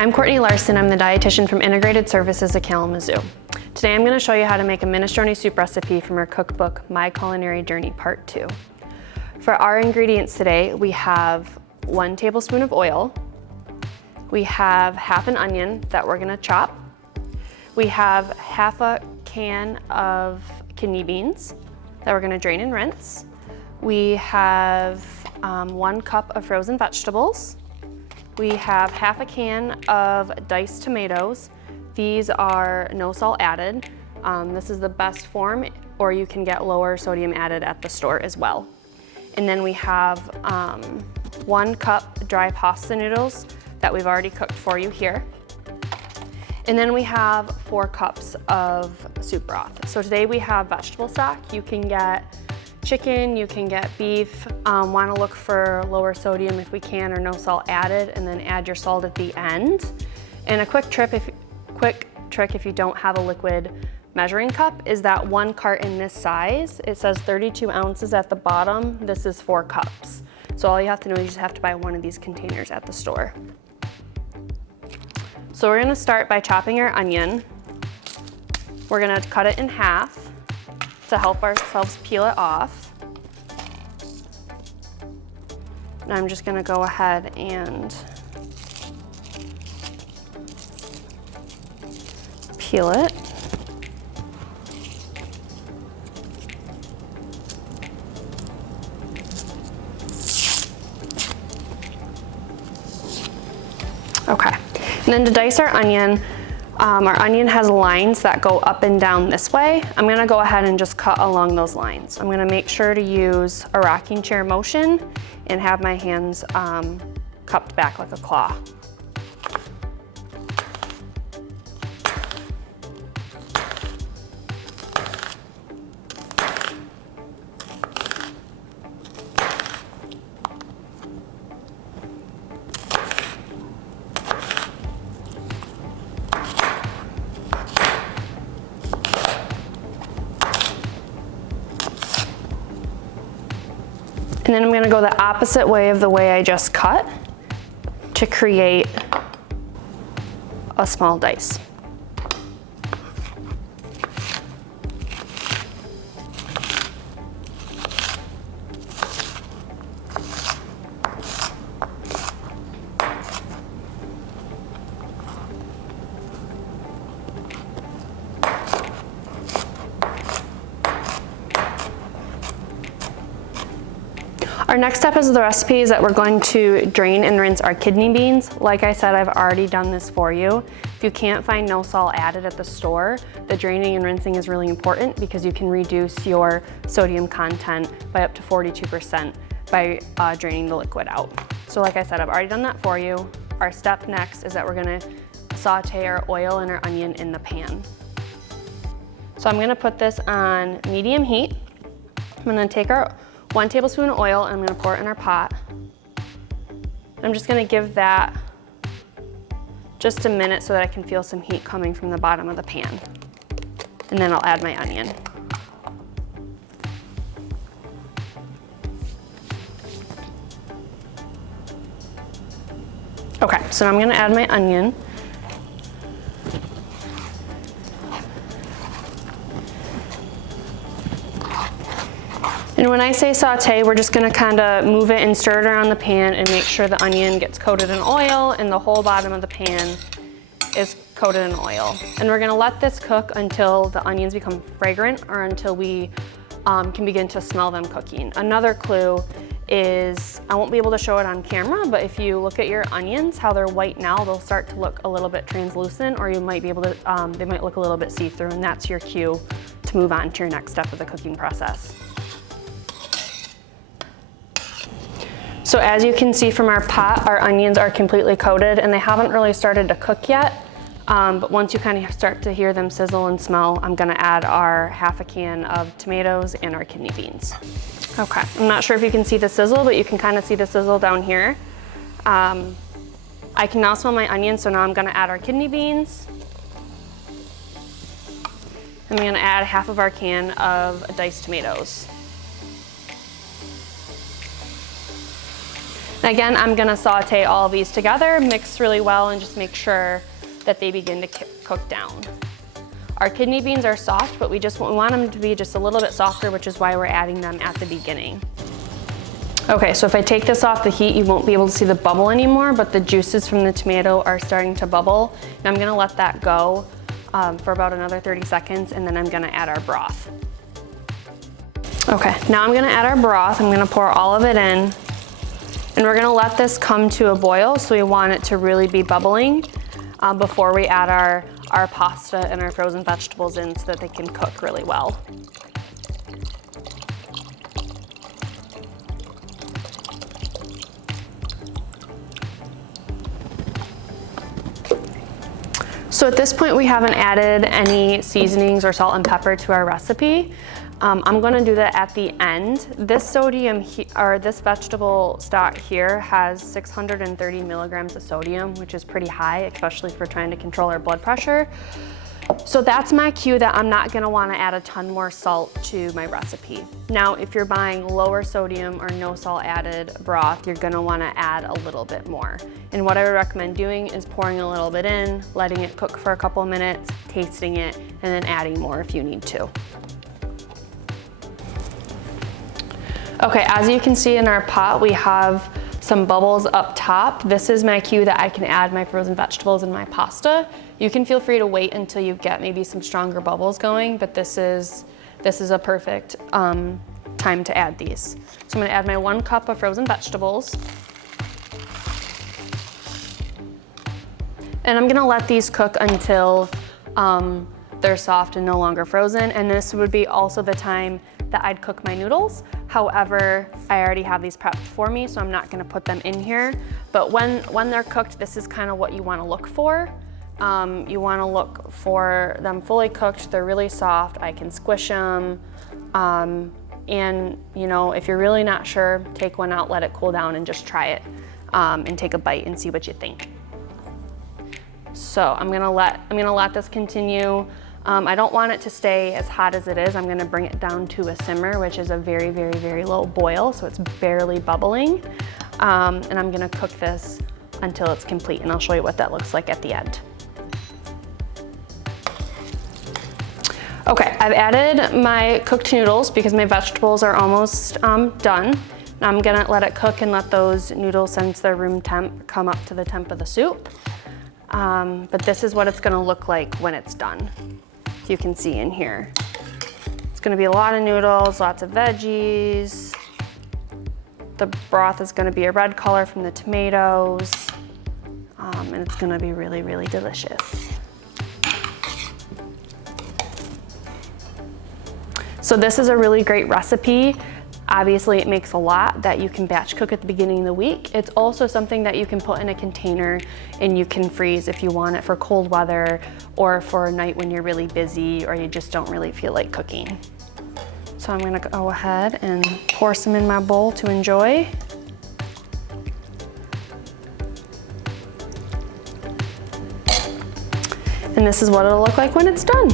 I'm Courtney Larson. I'm the dietitian from Integrated Services of Kalamazoo. Today I'm going to show you how to make a minestrone soup recipe from our cookbook, My Culinary Journey Part 2. For our ingredients today, we have 1 tablespoon of oil. We have half an onion that we're going to chop. We have half a can of kidney beans that we're going to drain and rinse. We have 1 cup of frozen vegetables. We have half a can of diced tomatoes. These are no salt added. This is the best form, or you can get lower sodium added at the store as well. And then we have 1 cup dry pasta noodles that we've already cooked for you here. And then we have 4 cups of soup broth. So today we have vegetable stock. You can get chicken, you can get beef. Want to look for lower sodium if we can, or no salt added, and then add your salt at the end. And a quick trick if you don't have a liquid measuring cup is that 1 carton this size, it says 32 ounces at the bottom. This is 4 cups. So all you have to know is you just have to buy 1 of these containers at the store. So we're going to start by chopping our onion. We're going to cut it in half to help ourselves peel it off. And I'm just going to go ahead and peel it. Okay, and then to dice our onion has lines that go up and down this way. I'm gonna go ahead and just cut along those lines. I'm gonna make sure to use a rocking chair motion and have my hands cupped back like a claw. And then I'm going to go the opposite way of the way I just cut to create a small dice. Our next step is the recipe is that we're going to drain and rinse our kidney beans. Like I said, I've already done this for you. If you can't find no salt added at the store, the draining and rinsing is really important because you can reduce your sodium content by up to 42% by draining the liquid out. So like I said, I've already done that for you. Our step next is that we're gonna saute our oil and our onion in the pan. So I'm gonna put this on medium heat. I'm gonna take our 1 tablespoon of oil and I'm gonna pour it in our pot. I'm just gonna give that just a minute so that I can feel some heat coming from the bottom of the pan. And then I'll add my onion. Okay, so I'm gonna add my onion. And when I say saute, we're just gonna kinda move it and stir it around the pan and make sure the onion gets coated in oil and the whole bottom of the pan is coated in oil. And we're gonna let this cook until the onions become fragrant or until we can begin to smell them cooking. Another clue is, I won't be able to show it on camera, but if you look at your onions, how they're white now, they'll start to look a little bit translucent, or you might be able to, they might look a little bit see-through, and that's your cue to move on to your next step of the cooking process. So as you can see from our pot, our onions are completely coated and they haven't really started to cook yet. But once you kind of start to hear them sizzle and smell, I'm gonna add our half a can of tomatoes and our kidney beans. Okay, I'm not sure if you can see the sizzle, but you can kind of see the sizzle down here. I can now smell my onions, so now I'm gonna add our kidney beans. I'm gonna add half of our can of diced tomatoes. Again, I'm gonna saute all of these together, mix really well, and just make sure that they begin to cook down. Our kidney beans are soft, but we want them to be just a little bit softer, which is why we're adding them at the beginning. Okay, so if I take this off the heat, you won't be able to see the bubble anymore, but the juices from the tomato are starting to bubble. And I'm gonna let that go for about another 30 seconds, and then I'm gonna add our broth. Okay, now I'm gonna add our broth. I'm gonna pour all of it in, and we're gonna let this come to a boil, so we want it to really be bubbling before we add our pasta and our frozen vegetables in so that they can cook really well. So at this point, we haven't added any seasonings or salt and pepper to our recipe. I'm gonna do that at the end. This sodium, or this vegetable stock here has 630 milligrams of sodium, which is pretty high, especially for trying to control our blood pressure. So that's my cue that I'm not gonna wanna add a ton more salt to my recipe. Now, if you're buying lower sodium or no salt added broth, you're gonna wanna add a little bit more. And what I would recommend doing is pouring a little bit in, letting it cook for a couple of minutes, tasting it, and then adding more if you need to. Okay, as you can see in our pot, we have some bubbles up top. This is my cue that I can add my frozen vegetables and my pasta. You can feel free to wait until you get maybe some stronger bubbles going, but this is a perfect time to add these. So I'm gonna add my 1 cup of frozen vegetables. And I'm gonna let these cook until they're soft and no longer frozen. And this would be also the time that I'd cook my noodles. However, I already have these prepped for me, so I'm not gonna put them in here. But when they're cooked, this is kind of what you wanna look for. You wanna look for them fully cooked, they're really soft, I can squish them. And you know, if you're really not sure, take one out, let it cool down, and just try it, and take a bite and see what you think. So I'm gonna let this continue. I don't want it to stay as hot as it is. I'm gonna bring it down to a simmer, which is a very, very, very low boil, so it's barely bubbling. And I'm gonna cook this until it's complete, and I'll show you what that looks like at the end. Okay, I've added my cooked noodles because my vegetables are almost done. Now I'm gonna let it cook and let those noodles, since they're room temp, come up to the temp of the soup. But this is what it's gonna look like when it's done. You can see in here. It's gonna be a lot of noodles, lots of veggies. The broth is gonna be a red color from the tomatoes. And it's gonna be really, really delicious. So this is a really great recipe. Obviously, it makes a lot that you can batch cook at the beginning of the week. It's also something that you can put in a container and you can freeze if you want it for cold weather or for a night when you're really busy or you just don't really feel like cooking. So I'm gonna go ahead and pour some in my bowl to enjoy. And this is what it'll look like when it's done.